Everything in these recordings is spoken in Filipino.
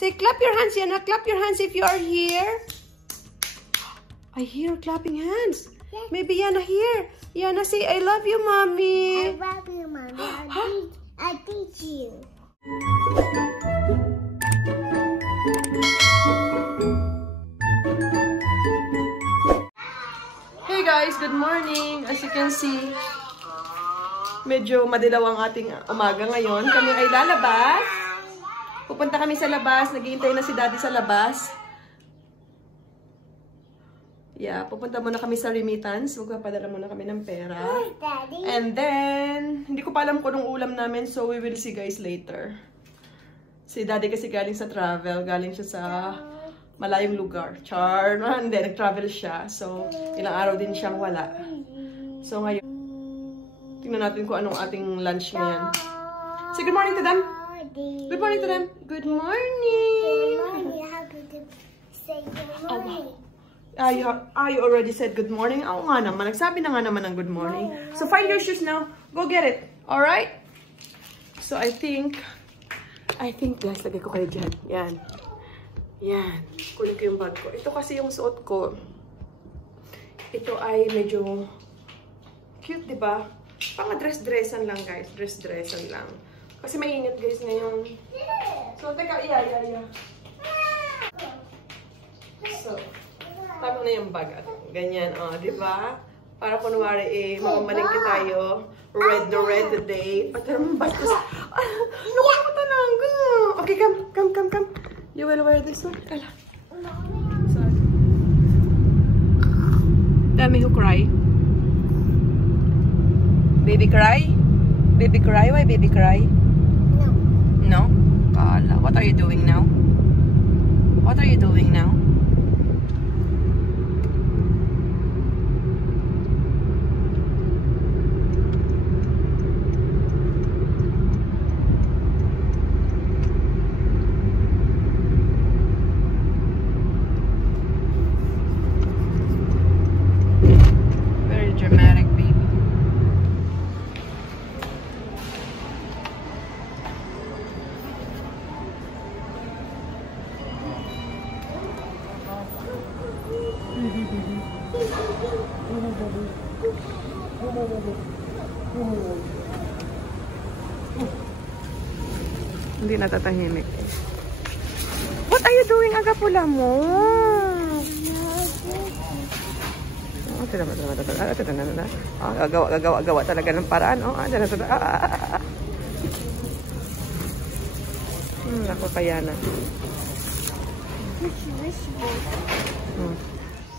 Say, clap your hands, Yana. Clap your hands if you are here. I hear clapping hands. Yes. Maybe Yana here. Yana, say, I love you, Mommy. I love you, Mommy. I'll teach you. Hey guys, good morning. As you can see, medyo madilaw ang ating umaga ngayon. Kami ay lalabas. Pupunta kami sa labas. Naghihintay na si Daddy sa labas. Yeah, pupunta muna kami sa remittance. Magpapadala muna kami ng pera. And then, hindi ko pa alam kung anong ulam namin. So, we will see guys later. Si Daddy kasi galing sa travel. Galing siya sa malayong lugar. Char. And then, nag-travel siya. So, ilang araw din siyang wala. So, ngayon, tingnan natin kung anong ating lunch ngayon. Say good morning to them. Good morning to them. Good morning. Good morning. Happy to say good morning. You already said good morning? Oo nga naman. Nagsabi na nga naman ng good morning. So, find your shoes now. Go get it. Alright? So, I think, guys, lagay ko kayo dyan. Yan. Yan. Kunin ko yung bag ko. Ito kasi yung suot ko. Ito ay medyo cute, diba? Pang dress-dressan lang, guys. Dress-dressan lang. Kasi mainit, guys, ngayon. So, teka, yeah. So, tama na yung bag at ganyan, diba? Para kunwari, mamamalingki tayo. Red the day. Pati naman bastos. Naku ako talaga. Okay, come. You will wear this one. Kala. Sorry. Dami who cry. Baby cry? Baby cry? Why baby cry? No? Kala. What are you doing now? What are you doing now? Very dramatic, baby. Hindi natatahimik. What are you doing, agapula mo? Gagawa talaga ng paraan. Ako kaya na.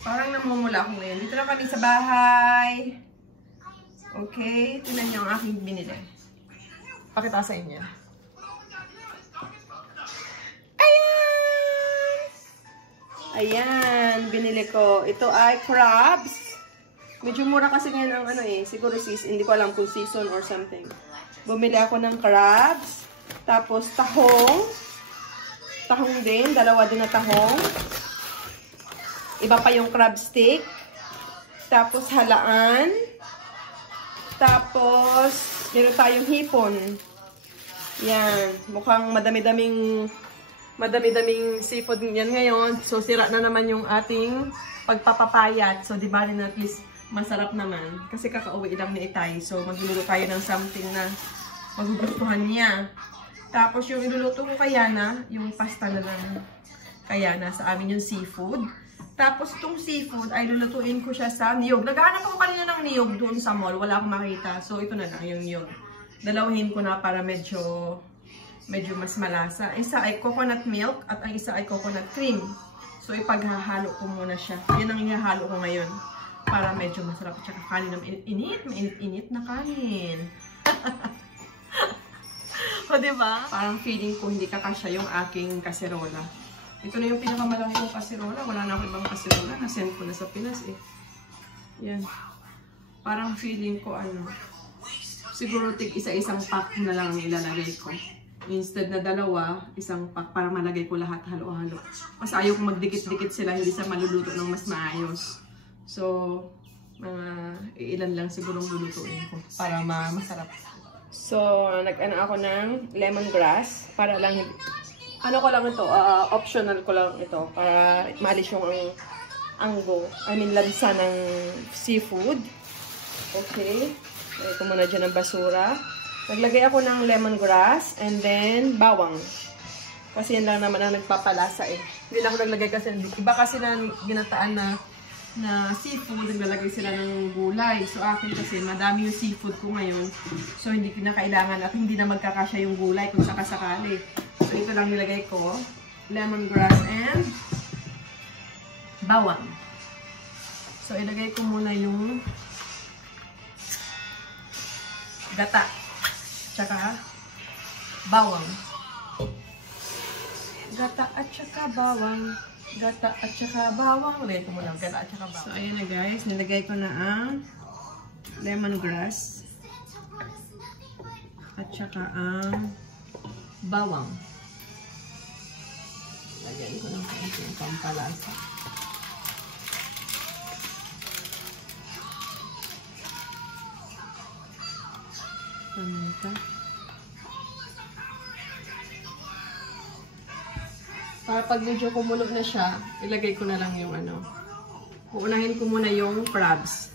Parang namumula ako ngayon. Dito lang kami sa bahay. Okay. Tingnan niyo ang aking binili. Pakita sa inyo. Ayan, binili ko. Ito ay crabs. Medyo mura kasi ngayon ang siguro hindi ko alam kung season or something. Bumili ako ng crabs. Tapos tahong. Tahong din, dalawa din na tahong. Iba pa yung crab stick. Tapos halaan. Tapos meron tayong hipon. Yan, mukhang madami-daming seafood yan ngayon. So, sira na naman yung ating pagpapapayat. So, di ba rin at least masarap naman. Kasi kakauwi lang ni Itay. So, magluluto tayo ng something na magugustuhan niya. Tapos, yung iluluto ko kay Yana, yung pasta na lang kay Yana, sa amin yung seafood. Tapos, itong seafood ay lulutuin ko siya sa niyog. Naghahanap ako kanina ng niyog doon sa mall. Wala akong makita. So, ito na lang yung niyog. Dalawahin ko na para medyo mas malasa. Isa ay coconut milk at ang isa ay coconut cream. So, ipaghahalo ko muna siya. Yan ang ihahalo ko ngayon. Para medyo masarap. Tsaka kanin ng mainit na kanin. O, diba? Parang feeling ko hindi kakasya yung aking kaserola. Ito na yung pinakamalaki kong kaserola. Wala na ako ibang kaserola. Nasend ko na sa Pinas eh. Yan. Parang feeling ko siguro isa-isang pack na lang ilalagay ko. Instead na dalawa, isang pack para malagay ko lahat halo-halo. Kasi ayaw kong magdikit-dikit sila, hindi sa maluluto ng mas maayos. So, ilan lang sigurong lulutuin ko para masarap. So, nag-ano ako ng lemongrass para lang ano ko lang ito, optional ko lang ito para maalis yung lansa ng seafood. Okay. Ito muna dyan ng basura. Naglagay ako ng lemongrass and then bawang. Kasi yan lang naman ang nagpapalasa eh. Hindi na ako naglagay kasi, iba kasi na ginataan na seafood, naglalagay sila ng gulay. So akin kasi, madami yung seafood ko ngayon. So hindi na kailangan at hindi na magkakasya yung gulay kung sakasakali. So ito lang nilagay ko. Lemongrass and bawang. So ilagay ko muna yung gata. Tsaka bawang. Gata at tsaka bawang. Gata at tsaka bawang. Lagay ko muna gata at tsaka bawang. So ayan na guys. Nilagay ko na ang lemongrass. At tsaka ang bawang. Lagyan ko ng kaunti yung pampalasa. Paminta. Para pag medyo kumulo na siya, ilagay ko na lang yung uunahin ko muna yung crabs.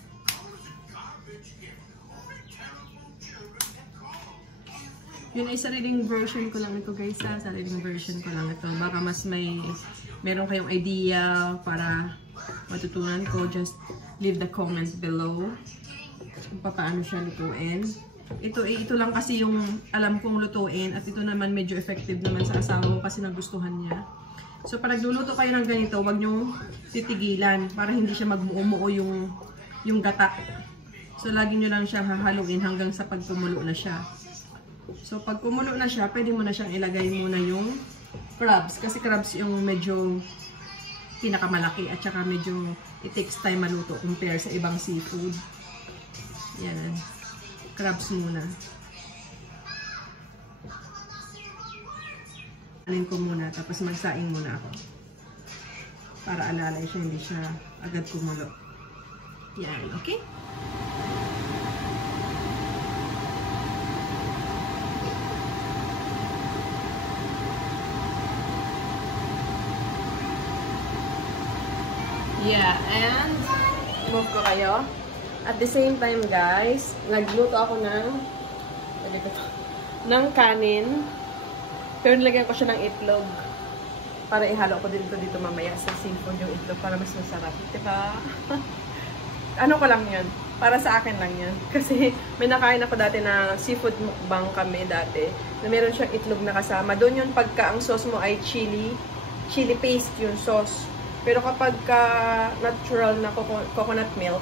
Yun ay sariling version ko lang ito guys ha. Sariling version ko lang ito. Baka mas meron kayong idea para matutunan ko. Just leave the comment below kung paano siya lutuin. Ito lang kasi yung alam kong lutuin at ito naman medyo effective naman sa asawa ko kasi nagustuhan niya. So pag nagluluto kayo ng ganito, huwag nyo titigilan para hindi siya magmuumuo yung gata. So lagi nyo lang siya hahaluin hanggang sa pagkumulo na siya. So pag kumulo na siya, pwede mo na siyang ilagay muna yung crabs. Kasi crabs yung medyo pinakamalaki at saka medyo it takes time maluto compare sa ibang seafood. Yan. Crabs muna. Alin ko muna, tapos magsaing muna ako. Para alalay siya, hindi siya agad kumulo. Yan, okay? Yeah, and move ko kayo. At the same time guys, nagluto ako ng kanin. Pero nilagyan ko siya ng itlog. Para ihalo ko dito mamaya sa seafood yung itlog para mas masarap. Diba? Ano ko lang yun. Para sa akin lang yan. Kasi may nakain ako dati na seafood mukbang kami dati. Na meron siyang itlog na kasama. Doon yung pagka ang sauce mo ay chili paste yung sauce. Pero kapag natural na coconut milk,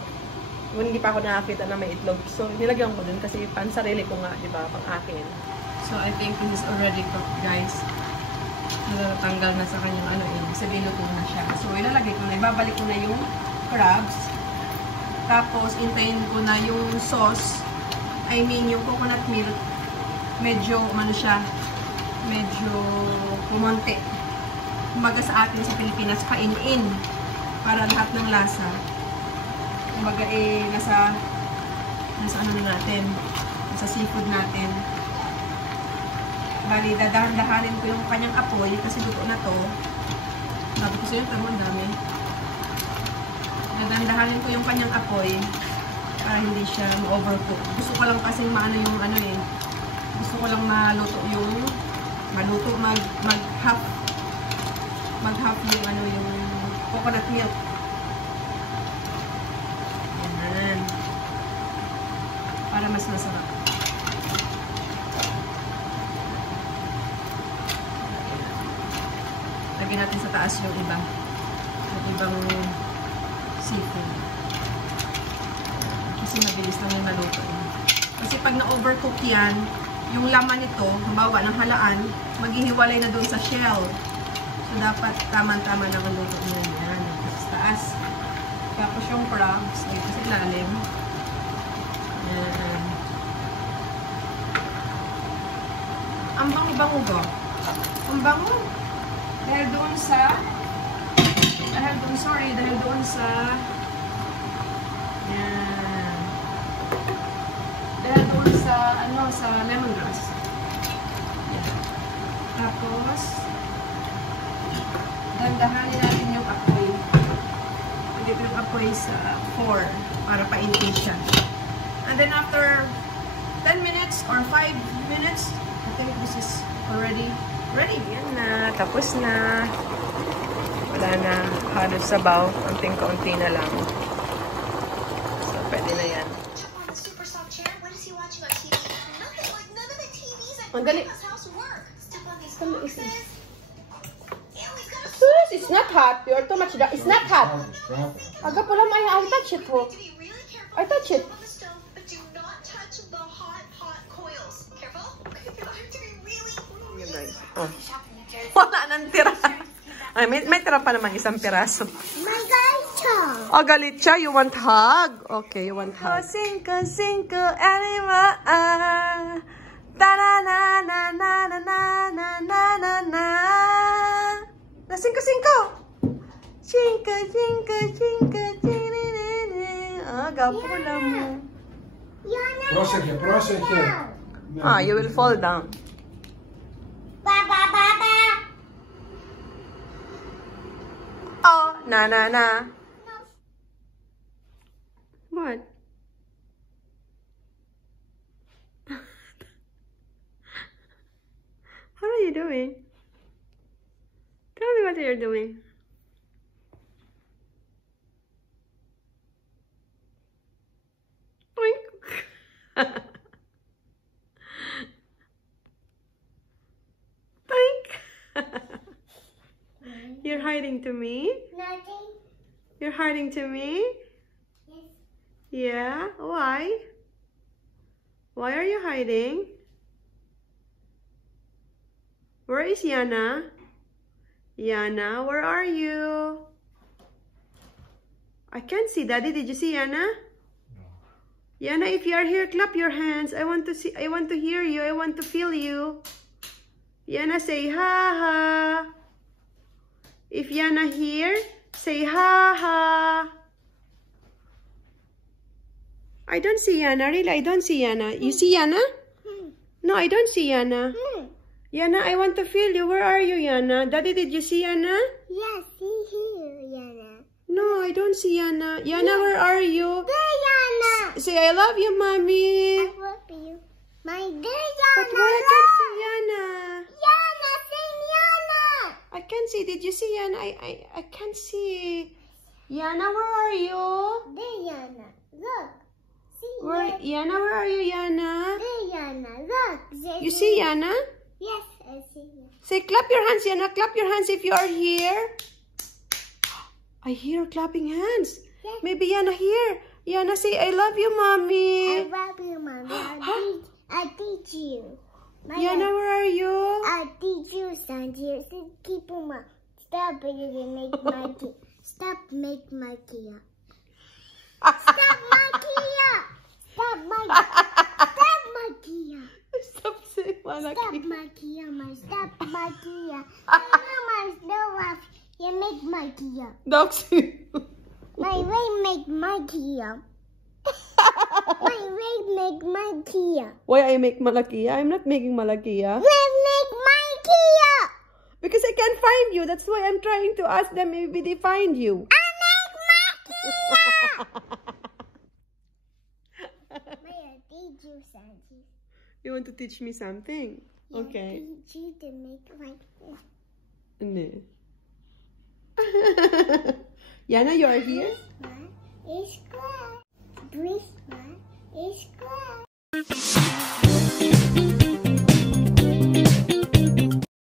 hindi pa ako nakakita na may itlog. So, nilagyan ko dun kasi pansarili ko nga, di ba, pang akin. So, I think this is already cooked, guys. Natatanggal na sa kanyang sabihin luto na siya. So, ilalagay ko na, ibabalik ko na yung crabs. Tapos, intayin ko na yung sauce. I mean, yung coconut milk. Medyo, medyo kumonte. Kumbaga sa atin sa Pilipinas, pain-in. Para lahat ng lasa. Kumbaga nasa natin, nasa seafood natin. Bali, dadahan-dahanin ko yung kanyang apoy kasi luto na to. Sabi ko sa'yo, tamo, ang dami. Dadahan-dahanin ko yung kanyang apoy para hindi siya ma-overcook. Gusto ko lang kasi maano yung gusto ko lang maluto yung mag-half yung yung coconut milk. Yan. Para mas masarap. Lagyan natin sa taas yung ibang seafood. Kasi mabilis lang yung maluto. Kasi pag na-overcook yan, yung laman nito, halimbawa ng halaan, maghihiwalay na doon sa shell. So, dapat tama-tama na ang luto nyo yan. Sa taas. Tapos yung crabs, dito sa ilalim. Yan. Ang bango-bango ba? Ang bango. Dahil doon sa yan. Dahil doon sa lemongrass. Yan. Tapos Dahan-dahanin natin yung apoy. Dito yung apoy sa 4 para paintin siya. And then after 10 minutes or 5 minutes, I think this is already ready. Yan na. Tapos na. Wala na. Halos sabaw. Unting-kaunti na lang. So, pwede na yan. Ang galing. Sus, it's not hot. You're too much. It's not hot. Aga pala may I touch it ho. I touch it. Oh. Wala nang tira. Ay, may tira pa naman isang piraso. My gacha. Oh, galit siya. You want hug? Okay, you want hug. Cinco, cinco, anima. Ta-na-na-na-na-na-na-na-na-na. Na cinco, cinco. Cinco, cinco, cinco, cinco. Ah, gapula mo. Prosegue. Ah, you will fall down. Baba. Oh, na. What? What are you doing? Tell me what you're doing. Oink. Oink. You're hiding to me? Nothing. You're hiding to me? Yes. Yeah? Why? Why are you hiding? Where is Yana? Yana, where are you? I can't see Daddy. Did you see Yana? No. Yana, if you are here, clap your hands. I want to see. I want to hear you. I want to feel you. Yana, say ha ha. If Yana here, say ha ha. I don't see Yana. Really, I don't see Yana. You see Yana? No, I don't see Yana. Yana, I want to feel you. Where are you, Yana? Daddy, did you see Yana? Yes, see here, Yana. No, I don't see Yana. Yana, where are you? There, Yana. Say, I love you, Mommy. I love you. My dear Yana. But why I can't see Yana? Yana, sing Yana. I can't see. Did you see Yana? I can't see. Yana, where are you? There, Yana. Look. See Yana, where are you, Yana? There, Yana. Look. You see Yana? Yes, I see you. Say, clap your hands, Yana. Clap your hands if you are here. I hear clapping hands. Yes. Maybe Yana here. Yana, say, I love you, Mommy. I love you, Mommy. I'll teach you. Yana, where are you? I'll teach you, Sanji. Keep them up. Stop it and make my key. Stop, make my key up. Stop my key up. Stop my key up. Stop saying Malaki. Stop my key up. Stop my key up. You make my key up. Dogs. My way make my key up. My way make my key up. Why I make Malakia? I'm not making Malakia. They make my key up. Because I can't find you. That's why I'm trying to ask them maybe they find you. I make my key up. May I teach you something? You want to teach me something? Yeah, Okay. teach you to make like this. No. Yana, you are here? It's good. Breathe